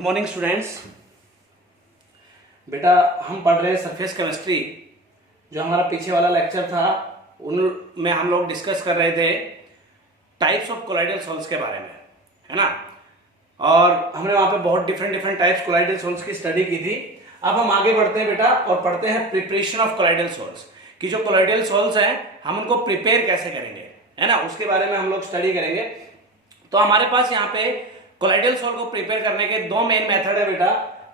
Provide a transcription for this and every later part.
Morning students. बेटा हम पढ़ रहे हैं सरफेस केमिस्ट्री। जो हमारा पीछे वाला लेक्चर था उनमें हम लोग डिस्कस कर रहे थे टाइप्स ऑफ कोलाइडल सॉल्ट्स के बारे में, है ना। और हमने वहां पे बहुत डिफरेंट टाइप्स कोलाइडल सॉल्ट्स की स्टडी की थी। अब हम आगे बढ़ते हैं बेटा और पढ़ते हैं प्रिपरेशन ऑफ कोलाइडल सॉल्ट्स कि जो कोलाइडल सॉल्ट्स हैं हम उनको प्रिपेयर कैसे करेंगे, है ना, उसके बारे में हम लोग स्टडी करेंगे। तो हमारे पास यहाँ पे कोलाइडल सॉल्ट को प्रिपेयर करने के दो मेन मेथड है बेटा।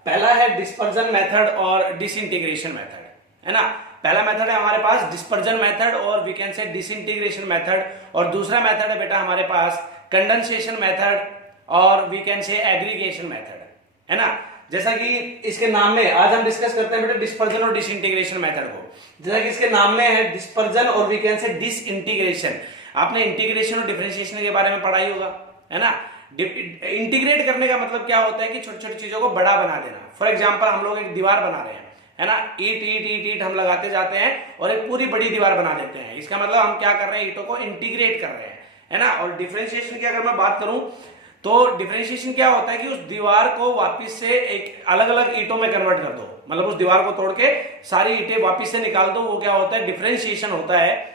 पहला है डिस्पर्जन मेथड और डिसइंटीग्रेशन मेथड, है ना। पहला मेथड है हमारे पास डिस्पर्जन मेथड और we can say disintegration method, और दूसरा मेथड है बेटा हमारे पास कंडेंसेशन मेथड और we can say aggregation method, है ना। जैसा कि इसके नाम में आज हम डिस्कस करते हैं बेटा डिस्पर्जन और डिसइंटीग्रेशन मेथड को। जैसा कि इसके नाम में है डिस्पर्जन और वी कैन से डिसइंटीग्रेशन। आपने इंटीग्रेशन और डिफरेंशिएशन के बारे में पढ़ाई होगा, है ना। इंटीग्रेट करने का मतलब क्या होता है कि छोटी छोटी चीजों को बड़ा बना देना। फॉर एग्जांपल हम लोग एक दीवार बना रहे हैं, है ना, ईट ईट ईट ईट हम लगाते जाते हैं और एक पूरी बड़ी दीवार बना देते हैं। इसका मतलब हम क्या कर रहे हैं, ईटों को इंटीग्रेट कर रहे हैं, है ना। और डिफरेंशिएशन की अगर मैं बात करूं तो डिफरेंशिएशन क्या होता है कि उस दीवार को वापस से एक अलग अलग ईटों में कन्वर्ट कर दो, मतलब उस दीवार को तोड़ के सारी ईटें वापस से निकाल दो, वो क्या होता है, डिफरेंशिएशन होता है।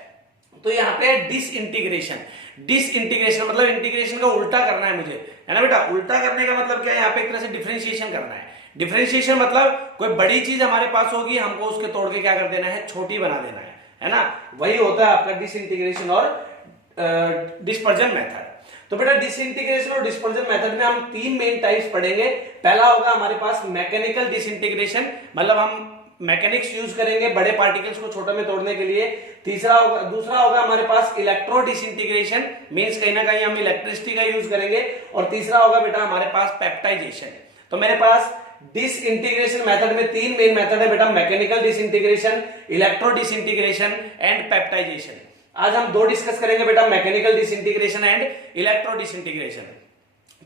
तो यहाँ पे डिसइंटीग्रेशन, डिसइंटीग्रेशन मतलब इंटीग्रेशन का उल्टा करना है मुझे, है ना बेटा। उल्टा करने का मतलब क्या है, यहाँ पे एक तरह से डिफरेंशिएशन करना है। डिफरेंशिएशन मतलब कोई बड़ी चीज हमारे पास होगी, हमको उसके तोड़ के क्या कर देना है, छोटी बना देना है ना। वही होता है आपका डिसइंटीग्रेशन और डिस्पर्जन मेथड। तो बेटा डिसइंटीग्रेशन और डिस्पर्जन मेथड में हम तीन मेन टाइप्स पढ़ेंगे। पहला होगा हमारे पास मैकेनिकल डिसइंटीग्रेशन, मतलब हम मैकेनिक्स यूज करेंगे बड़े पार्टिकल्स को छोटे में तोड़ने के लिए। दूसरा होगा हमारे पास इलेक्ट्रो डिसइंटीग्रेशन, मींस कहीं ना कहीं हम इलेक्ट्रिसिटी का यूज करेंगे। और तीसरा होगा बेटा हमारे पास पेप्टाइजेशन। तो मेरे पास डिसइंटीग्रेशन मेथड में तीन मेन मेथड है बेटा, mechanical disintegration, electro disintegration and peptization. आज हम दो डिस्कस करेंगे बेटा, mechanical disintegration and electro disintegration.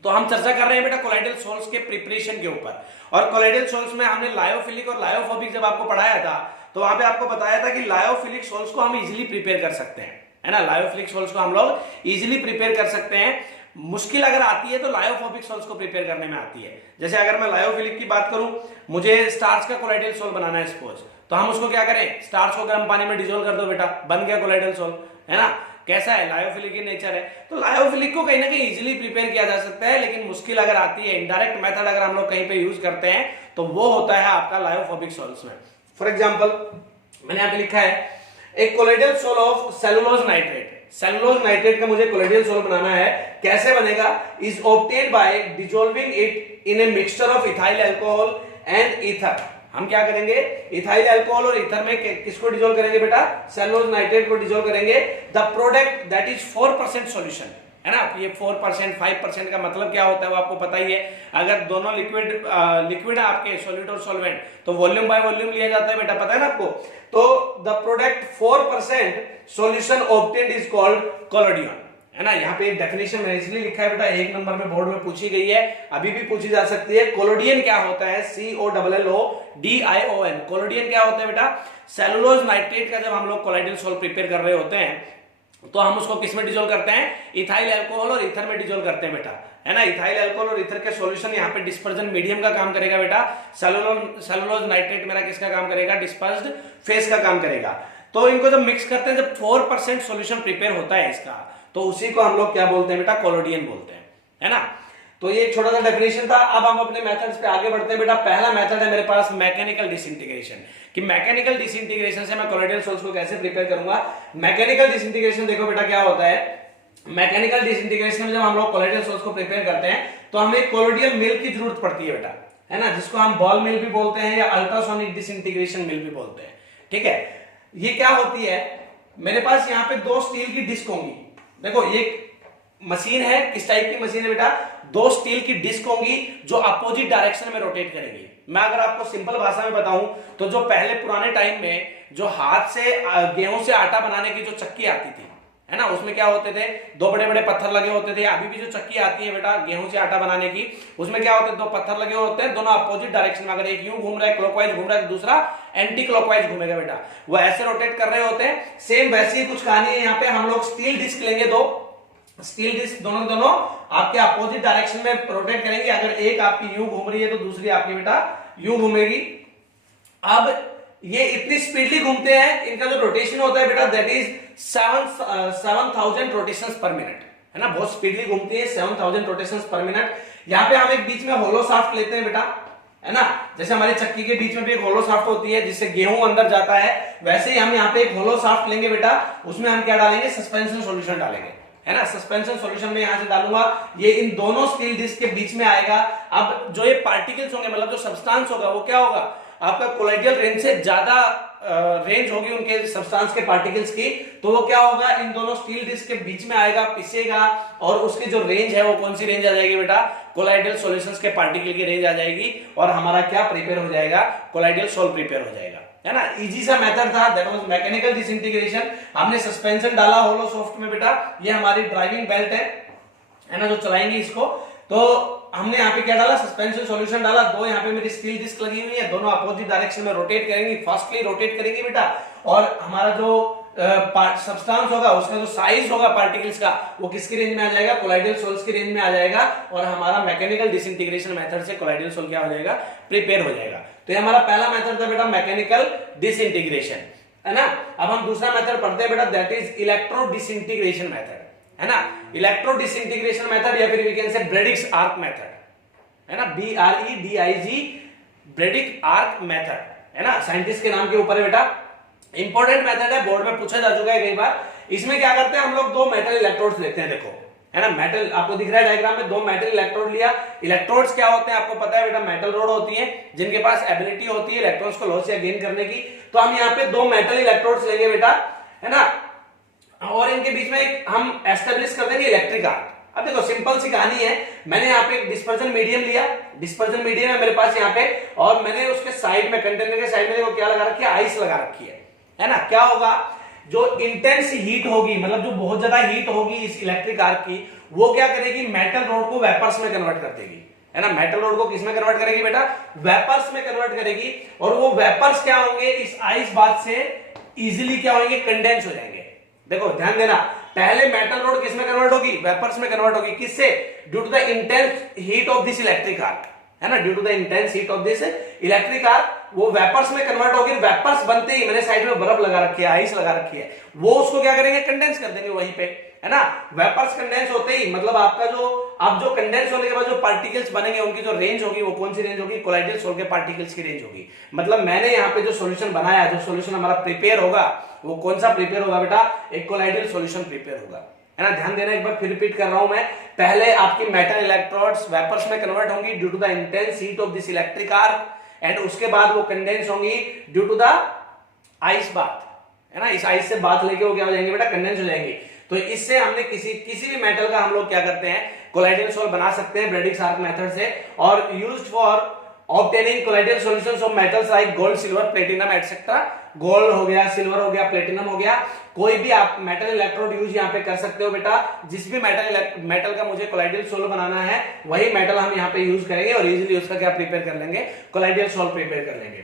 तो हम चर्चा कर रहे हैं बेटा कोलाइडल सॉल्ट्स के प्रिपरेशन के ऊपर। और कोलाइडल सॉल्ट्स में हमने लायोफिलिक और लायोफोबिक जब आपको पढ़ाया था तो वहां पे आपको बताया था कि लायोफिलिक सॉल्ट्स को हम इजीली प्रिपेयर कर सकते हैं, है ना। लायोफिलिक सॉल्ट्स को हम लोग इजीली प्रिपेयर कर सकते हैं। मुश्किल अगर आती है तो लायोफोबिक सॉल्ट्स को प्रिपेयर करने में आती है। जैसे अगर मैं लायोफिलिक की बात करूं, मुझे स्टार्च का कोलाइडल सॉल्ट बनाना है सपोज, तो हम उसको क्या करें, स्टार्च को गर्म पानी में डिसॉल्व कर दो बेटा, बन गया कोलाइडल सॉल्ट, है ना। कैसा है, लायोफिलिक की नेचर है। तो लायोफिलिक को कहीं ना कहीं इजीली प्रिपेयर किया जा सकता है, लेकिन मुश्किल अगर आती है, इनडायरेक्ट मेथड अगर हम लोग कहीं पे यूज करते हैं तो वो होता है आपका लायोफोबिक सॉल्ट्स में। फॉर एग्जांपल मैंने यहाँ पे लिखा है एक colloidal salt of cellulose nitrate. Cellulose nitrate का मुझे कोलाइडल सॉल्ट बनाना है, कैसे बनेगा, is obtained by dissolving it in a mixture of ethyl alcohol and ether. हम क्या करेंगे, इथाइल अल्कोहल और ईथर में किसको डिसॉल्व करेंगे बेटा, सेलुलोज नाइट्रेट को डिसॉल्व करेंगे। The product that is 4% solution, है ना। ये 4% 5% का मतलब क्या होता है वो आपको पता ही है। अगर दोनों लिक्विड है आपके, सॉलिड और सॉल्वेंट, तो वॉल्यूम बाय वॉल्यूम लिया जाता है बेटा, पता है ना आपको। तो the product 4% solution obtained is called collodion, है ना। यहाँ पे एक डेफिनेशन मैंने इसलिए लिखा है बेटा, एक नंबर में बोर्ड में पूछी गई है, अभी भी पूछी जा सकती है। कोलोडियन क्या होता है, COLLODION। कोलोडियन क्या होता है बेटा, सेलुलोज नाइट्रेट का जब हम लोग कोलाइडल सॉल्ट प्रिपेयर कर रहे होते हैं तो हम उसको किस में डिसॉल्व करते हैं, इथाइल अल्कोहल और ईथर में डिसॉल्व करते हैं बेटा, है ना। इथाइल अल्कोहल और ईथर के सॉल्यूशन यहाँ पे डिस्पर्जन मीडियम का काम करेगा बेटा। सेलुलोज नाइट्रेट मेरा किसका काम करेगा, डिस्पर्स्ड फेज का काम करेगा। तो इनको जब मिक्स करते हैं, जब 4% सॉल्यूशन प्रिपेयर होता है इसका, तो उसी को हम लोग क्या बोलते हैं बेटा, कोलोडियन बोलते हैं, है ना। तो ये एक छोटा सा डेफिनेशन था। अब हम अपने मेथड्स पे आगे बढ़ते हैं बेटा। पहला मेथड है मेरे पास मैकेनिकल डिसइंटीग्रेशन, कि मैकेनिकल डिसइंटीग्रेशन से मैं कोलाइडल सॉल्ट्स को कैसे प्रिपेयर करूंगा। मैकेनिकल डिसइंटीग्रेशन देखो बेटा क्या होता है, मैकेनिकल डिसइंटीग्रेशन में जब हम लोग कोलाइडल सॉल्ट्स को प्रिपेयर करते हैं तो हमें एक कोलोडियल मिल की जरूरत पड़ती है बेटा, है ना, जिसको हम बॉल मिल भी बोलते हैं या अल्ट्रासोनिक डिसइंटीग्रेशन मिल भी बोलते हैं, ठीक है। ये क्या होती है, मेरे पास यहाँ पे दो स्टील की डिस्क होंगी। देखो एक मशीन है, किस टाइप की मशीन है बेटा, दो स्टील की डिस्क होंगी जो अपोजिट डायरेक्शन में रोटेट करेंगी। मैं अगर आपको सिंपल भाषा में बताऊं तो जो पहले पुराने टाइम में जो हाथ से गेहूं से आटा बनाने की जो चक्की आती थी, है ना, उसमें क्या होते थे, दो बड़े बड़े पत्थर लगे होते थे। अभी भी जो चक्की आती है बेटा गेहूं से आटा बनाने की, उसमें क्या होते हैं, दो पत्थर लगे होते हैं, दोनों अपोजिट डायरेक्शन में, अगर एक यूं घूम रहा है क्लॉकवाइज घूम रहा है तो दूसरा एंटी क्लॉकवाइज घूमेगा बेटा, वो ऐसे रोटेट कर रहे होते हैं। सेम वैसी ही कुछ कहानी है यहाँ पे। हम लोग स्टील डिस्क लेंगे दो, स्टील डिस्क दोनों दोनों आपके अपोजिट डायरेक्शन में रोटेट करेंगे। अगर एक आपकी यूं घूम रही है तो दूसरी आपकी बेटा यूं घूमेगी। अब ये इतनी स्पीडली घूमते हैं, इनका जो रोटेशन होता है बेटा दैट इज 7000 रोटेशंस पर मिनट, है ना, बहुत स्पीडली घूमती है, 7000 रोटेशंस पर मिनट। यहाँ पे हम एक बीच में होलो शाफ्ट लेते हैं बेटा, है ना, जैसे हमारी चक्की के बीच में भी एक होलो शाफ्ट होती है जिससे गेहूं अंदर जाता है, वैसे ही हम यहाँ पे एक होलो शाफ्ट लेंगे बेटा, उसमें हम क्या डालेंगे, सस्पेंशन सॉल्यूशन डालेंगे, है ना। सस्पेंशन सॉल्यूशन में यहां से डालूंगा, ये इन दोनों स्टील डिस्क के बीच में आएगा। अब जो ये पार्टिकल्स होंगे, मतलब जो सब्सटेंस होगा वो क्या होगा, आपका कोलाइडियल रेंज से ज्यादा रेंज होगी उनके सब्सटेंस के पार्टिकल्स की, तो वो क्या होगा, इन दोनों स्टील डिस्क के बीच में आएगा, पिसेगा, और उसकी जो रेंज है वो कौन सी रेंज आ जाएगी बेटा, कोलाइडियल सॉल्यूशंस के पार्टिकल की रेंज आ जाएगी, और हमारा क्या प्रिपेयर हो जाएगा, कोलाइडियल सॉल्व प्रिपेयर हो जाएगा, है ना। इजी सा मेथड था, दैट वाज मैकेनिकल डिसइंटीग्रेशन। हमने सस्पेंशन डाला होलो सॉफ्ट में बेटा, ये हमारी ड्राइविंग बेल्ट है ना, जो चलाएंगे इसको, तो हमने यहाँ पे क्या डाला, सस्पेंशन सॉल्यूशन डाला, दो यहाँ पे मेरी स्टील डिस्क लगी हुई है, दोनों अपोजिट डायरेक्शन में रोटेट करेंगी, फास्टली रोटेट करेंगी बेटा, और हमारा जो सब्सटेंस होगा उसका जो साइज होगा पार्टिकल्स का, वो किसकी रेंज में आ जाएगा, कोलाइडियल सोल्स की रेंज में आ जाएगा, और हमारा मैकेनिकल डिसइंटीग्रेशन मेथड से कोलाइडियल सोल क्या हो जाएगा, प्रिपेयर हो जाएगा। तो ये हमारा पहला मेथड था बेटा मैकेनिकल डिसइंटीग्रेशन, है ना। अब हम दूसरा मेथड पढ़ते हैं बेटा, that is electro disintegration method, है ना। इलेक्ट्रो डिसइंटीग्रेशन मेथड या फिर we can say Bredig's arc method, है ना, BREDIG ब्रेडिक आर्क मेथड, है ना, साइंटिस्ट के नाम के ऊपर है बेटा, इंपॉर्टेंट मेथड है, बोर्ड में पूछा जा चुका है कई बार। इसमें क्या करते हैं हम लोग, दो मेटल इलेक्ट्रोड्स लेते हैं, देखो, है ना, मेटल आपको दिख रहा है डायग्राम में, दो मेटल इलेक्ट्रोड लिया। इलेक्ट्रोड्स क्या होते हैं आपको पता है बेटा, मेटल रोड होती है जिनके पास एबिलिटी होती है इलेक्ट्रॉन्स को लॉस या गेन करने की। तो हम यहाँ पे दो मेटल इलेक्ट्रोड्स लेंगे बेटा, है ना, और इनके बीच में एक हम एस्टेब्लिश कर देंगे इलेक्ट्रिक आर्क। अब देखो सिंपल सी कहानी है, मैंने यहाँ पे एक डिस्पर्जन मीडियम लिया, डिस्पर्जन मीडियम है मेरे पास यहाँ पे, और मैंने उसके साइड में, कंटेनर के साइड में देखो क्या लगा रखी है, आइस लगा रखी है ना। क्या होगा, जो इंटेंस हीट होगी, मतलब जो बहुत ज्यादा हीट होगी इस इलेक्ट्रिक आर्क की, वो क्या करेगी, मेटल रोड को वेपर्स में कन्वर्ट कर देगी, है ना। मेटल रोड को किसमें कन्वर्ट करेगी बेटा, वेपर्स में कन्वर्ट करेगी, और वो वेपर्स क्या होंगे, इस आइस बात से इजीली क्या होंगे, कंडेंस हो जाएंगे। देखो ध्यान देना, पहले मेटल रोड किसमें कन्वर्ट होगी, वेपर्स में कन्वर्ट होगी, किससे, due to the intense heat of this electric arc, है ना, due to the intense heat of this electric arc, वो वेपर्स में कन्वर्ट होगी। वेपर्स बनते ही, मैंने साइड में बर्फ लगा रखी है, आइस लगा रखी है, वो उसको क्या करेंगे, कंडेंस कर देंगे वहीं पे, है ना। वेपर्स कंडेंस होते ही, मतलब आपका जो अब जो कंडेंस होने के बाद जो पार्टिकल्स बनेंगे उनकी जो रेंज होगी वो कौन सी रेंज होगी, कोलाइडियल सोल के पार्टिकल्स की रेंज होगी। मतलब मैंने यहाँ पे जो सॉल्यूशन बनाया, जो सॉल्यूशन हमारा प्रिपेयर होगा, वो कौन सा प्रिपेयर होगा बेटा, एक कोलाइडियल सॉल्यूशन प्रिपेयर होगा, है ना। ध्यान देना, एक बार फिर रिपीट कर रहा हूं मैं, पहले आपकी मेटल इलेक्ट्रोड्स वेपर्स में कन्वर्ट होंगी due to the intense heat of this electric arc, and उसके बाद वो कंडेंस होंगी due to the ice bath, है ना। इस आइस से बाथ लेके वो क्या हो जाएंगे बेटा, कंडेंस हो जाएंगे। तो इससे हमने किसी भी मेटल का हम लोग क्या करते हैं, कोलाइडियल सोल बना सकते हैं ब्रेडिक्स आर्क मेथड से, और used for obtaining colloidal solutions of metals like gold, silver, platinum etcetera. Gold हो गया, सिल्वर हो गया, प्लेटिनम हो गया, कोई भी आप मेटल इलेक्ट्रोड यूज यहाँ पे कर सकते हो बेटा। जिस भी मेटल का मुझे कोलाइडियल सोल बनाना है, वही मेटल हम यहाँ पे यूज करेंगे, और इजीली उसका क्या प्रिपेयर कर लेंगे, कोलाइडियल सोल प्रिपेयर कर लेंगे।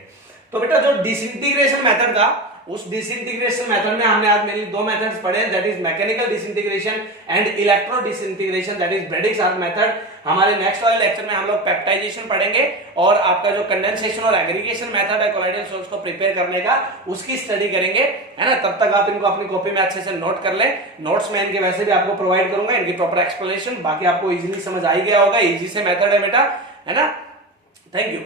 तो बेटा जो डिसइंटीग्रेशन मेथड था, उस डिसइंटीग्रेशन मेथड में हमने आज मेनली दो मेथड्स पढ़े, that is mechanical disintegration and electro disintegration, that is Bredig's arc method. हमारे नेक्स्ट वाले लेक्चर में हम लोग पेप्टाइजेशन पढ़ेंगे, और आपका जो कंडेंसेशन और एग्रीगेशन मेथड है कोलाइडियल सोल्स को प्रिपेयर करने का, उसकी स्टडी करेंगे, है ना। तब तक आप इनको अपनी कॉपी में अच्छे से नोट कर लें। नोट्स में इनके वैसे भी आपको प्रोवाइड करूंगा, इनकी प्रॉपर एक्सप्लेनेशन, बाकी आपको इजीली समझ आ ही गया होगा, इजी से मेथड है बेटा, है ना। Thank you.